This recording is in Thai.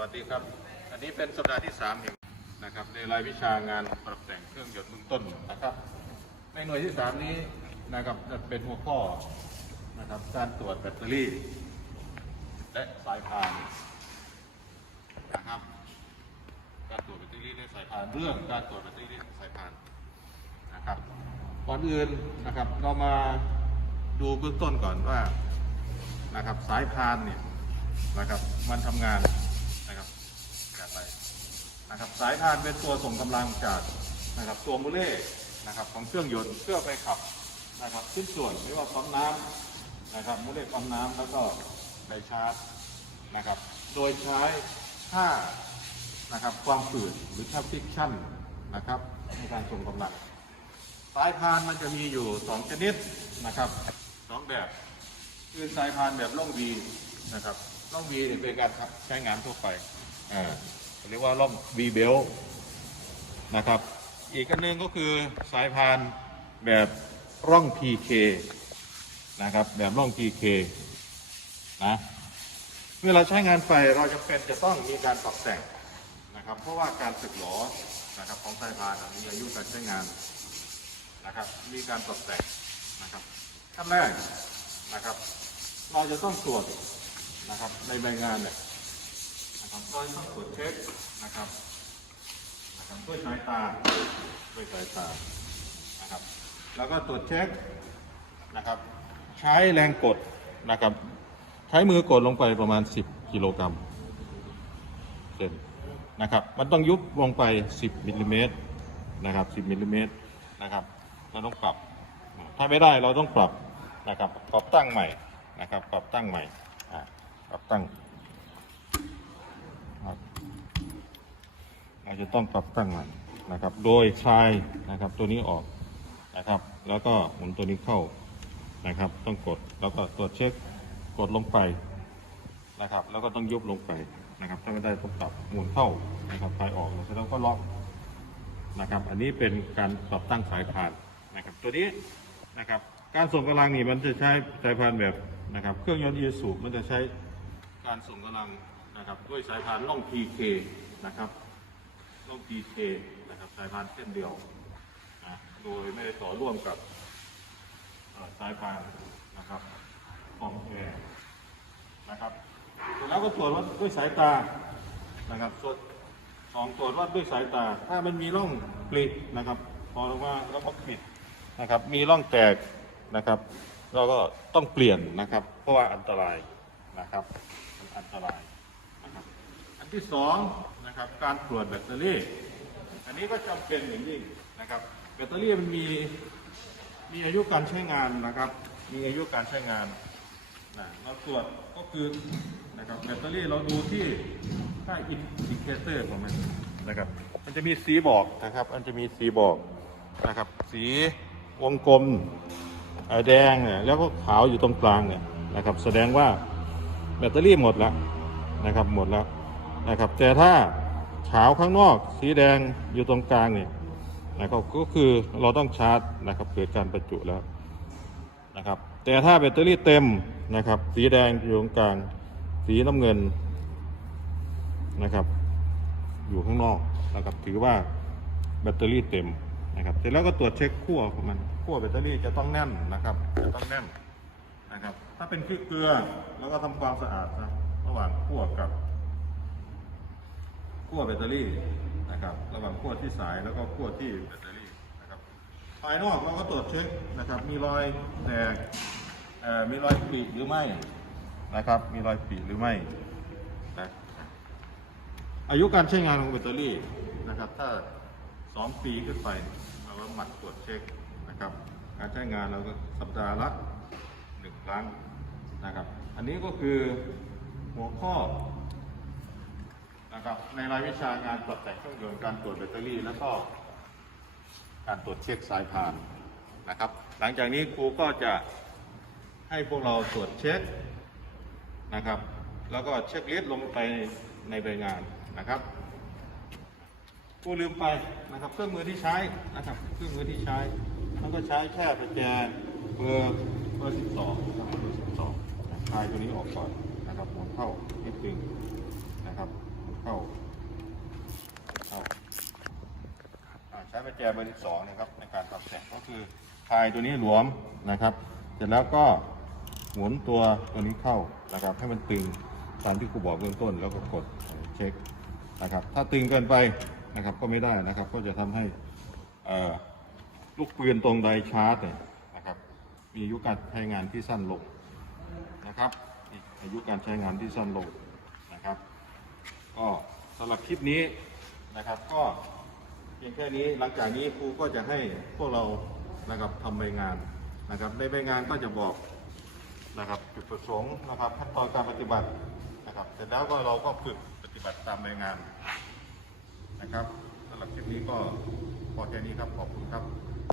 วัสดีครับ อันนี้เป็นสัปดาห์ที่3เองนะครับในรายวิชางานปรับแต่งเครื่องยนต์เบื้องต้นนะครับ ในหน่วยที่ 3 นี้นะครับจะเป็นหัวข้อนะครับการตรวจแบตเตอรี่ และสายพานนะครับการตรวจแบตเตอรี่และสายพานเรื่องการตรวจแบตเตอรี่และสายพานนะครับก่อนอื่นนะครับเรามาดูเบื้องต้นก่อนว่านะครับสายพานเนี่ยนะครับมันทำงานนะครับอย่าง ไรนะครับสายพานเป็นตัวส่งกำลังจากนะครับตัวมูเล่นะครับของเครื่องยนต์เพื่อไปขับนะครับชิ้นส่วนไม่ว่าปั๊มน้ำนะครับมูเล่ปั๊มน้ำแล้วก็ไดชาร์จนะครับ โดยใช้ค่านะครับความฝืดหรือค่าฟิกชั่นนะครับในการส่งกำลังสายพานมันจะมีอยู่สองชนิดนะครับสองแบบคือสายพานแบบล่องวีนะครับล่องวีเนี่ยเป็นการใช้งานทั่วไปอ่า เรียกว่าล่องวีเบลนะครับ อีกอันหนึงก็คือสายพานแบบร่อง PK นะครับ แบบร่อง PK นะเมื่อเราใช้งานไฟเราจะเป็นจะต้องมีการปรับแต่งนะครับ เพราะว่าการสึกหรอนะครับของสายพานมีอายุการใช้งานนะครับ มีการตกแต่งนะครับขั้นแรกนะครับ เราจะต้องตรวจนะครับในใบงานเนี่ย นะครับเราจะต้องตรวจเช็คนะครับนะครับด้วยสายตาด้วยสายตานะครับ แล้วก็ตรวจเช็คนะครับ ใช้แรงกดนะครับ ใช้มือกดลงไปประมาณ 10 กิโลกรัมเซนนะครับ มันต้องยุบลงไป 10มิลลิเมตรนะครับ 10มิลลิเมตรนะครับ เราต้องปรับ ถ้าไม่ได้เราต้องปรับนะครับ ปรับตั้งใหม่นะครับ ปรับตั้งใหม่ปรับตั้งครับ เราจะต้องปรับตั้งใหม่นะครับ โดยคลายนะครับตัวนี้ออกนะครับ แล้วก็หมุนตัวนี้เข้านะครับ ต้องกดแล้วก็ตรวจเช็คกดลงไปนะครับ แล้วก็ต้องยุบลงไปนะครับ ถ้าไม่ได้ต้องปรับหมุนเข้านะครับคลายออกแล้วก็ล็อกนะครับ อันนี้เป็นการปรับตั้งสายพานนะครับ ตัวนี้นะครับการส่งกำลังนี่มันจะใช้สายพานแบบนะครับ เครื่องยนต์อีสูบมันจะใช้การส่งกำลังนะครับด้วยสายพานล่อง PK นะครับ ล่อง PK นะครับสายพานเส้นเดียวนะโดยไม่ได้ต่อร่วมกับสายพานนะครับของแอร์นะครับเสร็จแล้วก็ตรวจวัดด้วยสายตานะครับส่วนสองตรวจวัดด้วยสายตา ถ้ามันมีร่องปลินะครับ พอลงมาแล้วก็ปิดนะครับ มีร่องแตกนะครับ เราก็ต้องเปลี่ยนนะครับ เพราะว่าอันตรายนะครับ อันตราย ที่สองนะครับการตรวจแบตเตอรี่ อันนี้ก็จำเป็นอย่างยิ่งนะครับแบตเตอรี่มันมีมีอายุการใช้งานนะครับ มีอายุการใช้งานนะเราตรวจก็คือนะครับแบตเตอรี่เราดูที่ค่าอินดิเคเตอร์ของมันนะครับ มันจะมีสีบอกนะครับ มันจะมีสีบอกนะครับ สีวงกลมอ่อแดงเนี่ยแล้วก็ขาวอยู่ตรงกลางเนี่ยนะครับ แสดงว่าแบตเตอรี่หมดแล้วนะครับหมดแล้ว นะครับแต่ถ้าขาวข้างนอกสีแดงอยู่ตรงกลางเนี่ยนะครับก็คือเราต้องชาร์จนะครับเกิดการประจุแล้วนะครับแต่ถ้าแบตเตอรี่เต็มนะครับสีแดงอยู่ตรงกลางสีน้ำเงินนะครับอยู่ข้างนอกนะครับถือว่าแบตเตอรี่เต็มนะครับเสร็จแล้วก็ตรวจเช็คขั้วของมันขั้วแบตเตอรี่จะต้องแน่นนะครับจะต้องแน่นนะครับถ้าเป็นขี้เกลือแล้วก็ทำความสะอาดนะระหว่างขั้วกับ ขั้วแบตเตอรี่นะครับ ระหว่างขั้วที่สายแล้วก็ขั้วที่แบตเตอรี่นะครับภายนอกเราก็ตรวจเช็คนะครับ มีรอยแตกเอ่อมีรอยปริหรือไม่นะครับ มีรอยปริหรือไม่นะอายุการใช้งานของแบตเตอรี่นะครับ ถ้า 2 ปีขึ้นไปเราก็หมั่นตรวจเช็คนะครับ การใช้งานเราก็สัปดาห์ละหนึ่งครั้งนะครับ อันนี้ก็คือหัวข้อ นะครับในรายวิชางานปรับแต่งเครื่องยนต์การตรวจแบตเตอรี่ แล้วก็การตรวจเช็คสายพานนะครับ หลังจากนี้ครูก็จะให้พวกเราตรวจเช็คนะครับ แล้วก็เช็คลิสต์ลงไปในใบงานนะครับครูลืมไปนะครับเครื่องมือที่ใช้นะครับเครื่องมือที่ใช้มันก็ใช้แค่ประแจเบอร์เบอร์สิบสองเบอร์สิบสองคลายตัวนี้ออกก่อนนะครับหมุนเข้านิดนึงนะครับ เข้าเข้าใช้ประแจเบอร์ที่สองนะครับในการปรับแต่งก็คือคลายตัวนี้หลวมนะครับ เสร็จแล้วก็หมุนตัวตัวนี้เข้านะครับ ให้มันตึงตามที่ครูบอกเบื้องต้น แล้วก็กดเช็คนะครับ ถ้าตึงเกินไปนะครับก็ไม่ได้นะครับ ก็จะทำให้ลูกปืนตรงไดชาร์จเนี่ยนะครับ มีอายุการใช้งานที่สั้นลงนะครับอายุการใช้งานที่สั้นลงนะครับ ก็สำหรับคลิปนี้นะครับ ก็เพียงแค่นี้หลังจากนี้ครูก็จะให้พวกเรานะครับทำใบงานนะครับ ในใบงานก็จะบอกนะครับจุดประสงค์นะครับขั้นตอนการปฏิบัตินะครับเสร็จแล้วก็เราก็ฝึกปฏิบัติตามใบงานนะครับสำหรับคลิปนี้ก็พอแค่นี้ครับขอบคุณครับ